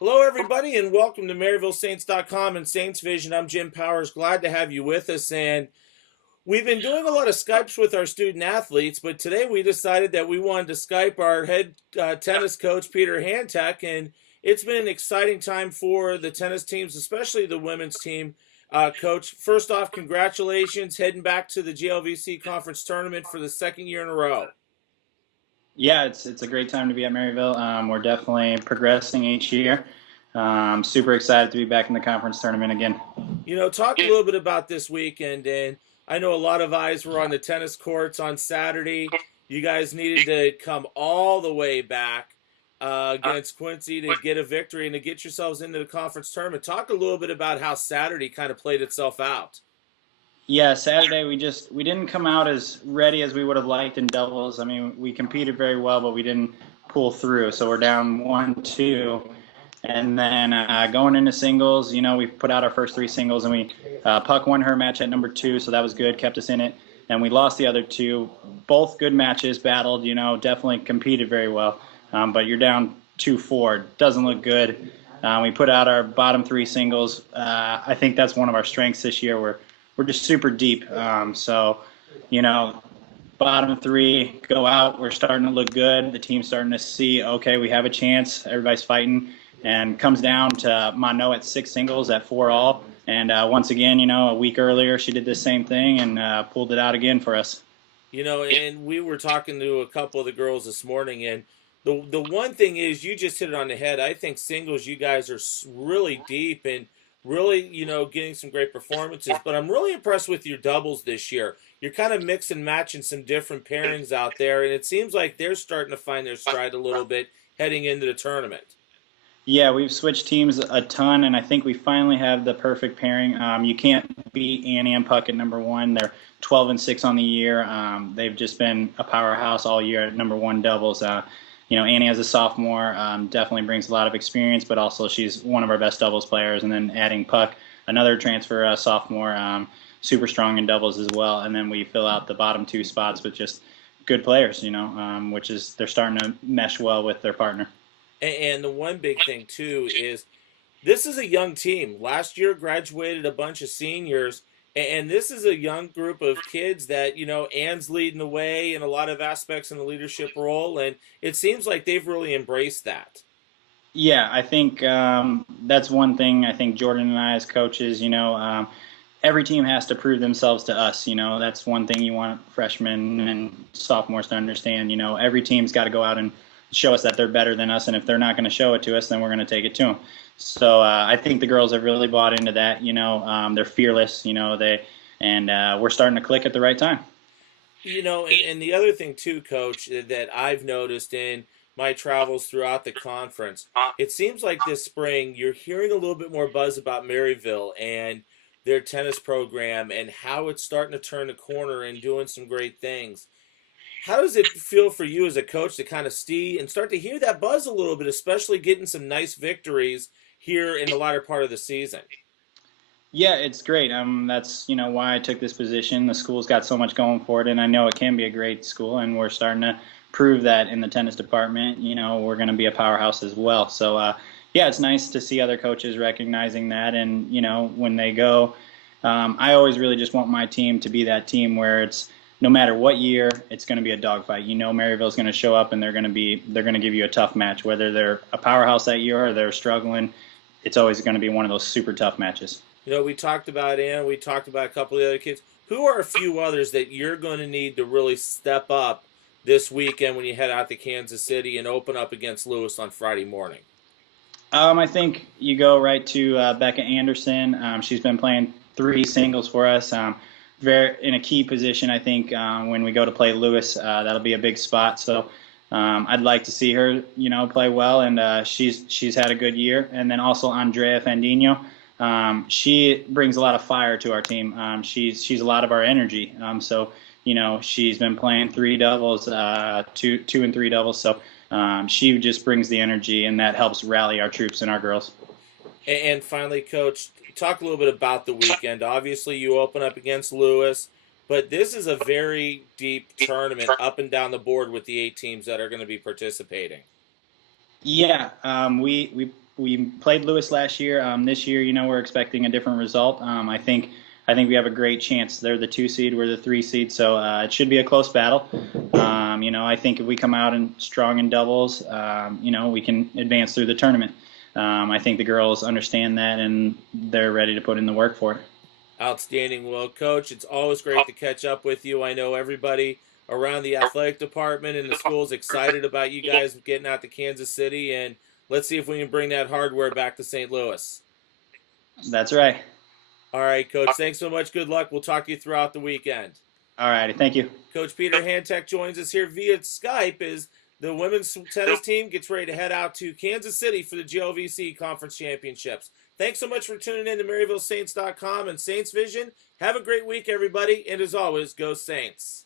Hello, everybody, and welcome to MaryvilleSaints.com and Saints Vision. I'm Jim Powers. Glad to have you with us. And we've been doing a lot of Skypes with our student athletes, but today we decided that we wanted to Skype our head tennis coach, Peter Hantack. And it's been an exciting time for the tennis teams, especially the women's team. Coach, first off, congratulations heading back to the GLVC Conference Tournament for the second year in a row. Yeah, it's a great time to be at Maryville. We're definitely progressing each year. Super excited to be back in the conference tournament again. Talk a little bit about this weekend. And I know a lot of eyes were on the tennis courts on Saturday. You guys needed to come all the way back against Quincy to get a victory and to get yourselves into the conference tournament. Talk a little bit about how Saturday kind of played itself out. Yeah, Saturday we didn't come out as ready as we would have liked in doubles. I mean, we competed very well, but we didn't pull through. So we're down 1-2. And then going into singles, we put out our first three singles, and we Puck won her match at number 2, so that was good, kept us in it. And we lost the other two. Both good matches, battled, definitely competed very well. But you're down 2-4. Doesn't look good. We put out our bottom 3 singles. I think that's one of our strengths this year. We're just super deep. So, bottom 3 go out. We're starting to look good. The team's starting to see, okay, we have a chance. Everybody's fighting. And comes down to Mano at 6 singles at 4 all. And once again, a week earlier, she did the same thing and pulled it out again for us. And we were talking to a couple of the girls this morning, and the one thing is, you just hit it on the head. I think singles, you guys are really deep and really, getting some great performances. But I'm really impressed with your doubles this year. You're kind of mix and matching some different pairings out there, and it seems like they're starting to find their stride a little bit heading into the tournament. Yeah, we've switched teams a ton, and I think we finally have the perfect pairing. You can't beat Annie and Puck at number 1. They're 12-6 on the year. They've just been a powerhouse all year at number 1 doubles. Annie as a sophomore definitely brings a lot of experience, but also she's one of our best doubles players. And then adding Puck, another transfer sophomore, super strong in doubles as well. And then we fill out the bottom 2 spots with just good players, which is they're starting to mesh well with their partner. And the one big thing, too, is this is a young team. Last year graduated a bunch of seniors, and this is a young group of kids that, Anne's leading the way in a lot of aspects in the leadership role, and it seems like they've really embraced that. Yeah, I think that's one thing. I think Jordan and I as coaches, every team has to prove themselves to us. That's one thing you want freshmen and sophomores to understand. Every team's got to go out and show us that they're better than us, and if they're not going to show it to us, then we're going to take it to them. So I think the girls have really bought into that. They're fearless. We're starting to click at the right time. And the other thing too, Coach, that I've noticed in my travels throughout the conference, it seems like this spring you're hearing a little bit more buzz about Maryville and their tennis program and how it's starting to turn the corner and doing some great things. How does it feel for you as a coach to kind of see and start to hear that buzz a little bit, especially getting some nice victories here in the latter part of the season? Yeah, it's great. That's why I took this position. The school's got so much going for it, and I know it can be a great school, and we're starting to prove that in the tennis department. We're going to be a powerhouse as well. So yeah, it's nice to see other coaches recognizing that, and when they go, I always really just want my team to be that team where it's, no matter what year, it's going to be a dogfight. Maryville's going to show up and they're going to give you a tough match, whether they're a powerhouse that year or they're struggling. It's always going to be one of those super tough matches. We talked about Ann, we talked about a couple of the other kids. Who are a few others that you're going to need to really step up this weekend when you head out to Kansas City and open up against Lewis on Friday morning? I think you go right to Becca Anderson. She's been playing 3 singles for us. Very in a key position, I think, when we go to play Lewis. That'll be a big spot. So I'd like to see her, play well, and she's had a good year. And then also Andrea Fandino. She brings a lot of fire to our team. She's a lot of our energy. So she's been playing 3 doubles, 2 and 3 doubles. So she just brings the energy, and that helps rally our troops and our girls. And finally, Coach, talk a little bit about the weekend. Obviously, you open up against Lewis, but this is a very deep tournament up and down the board with the 8 teams that are going to be participating. Yeah, we we played Lewis last year. This year, we're expecting a different result. I think we have a great chance. They're the 2 seed, we're the 3 seed, so it should be a close battle. I think if we come out strong in doubles, we can advance through the tournament. I think the girls understand that, and they're ready to put in the work for it. Outstanding. Well, Coach, it's always great to catch up with you. I know everybody around the athletic department and the school is excited about you guys getting out to Kansas City, and let's see if we can bring that hardware back to St. Louis. That's right. All right, Coach. Thanks so much. Good luck. We'll talk to you throughout the weekend. All righty. Thank you. Coach Peter Hantack joins us here via Skype as the women's tennis team gets ready to head out to Kansas City for the GLVC Conference Championships. Thanks so much for tuning in to MaryvilleSaints.com and Saints Vision. Have a great week, everybody. And as always, go Saints.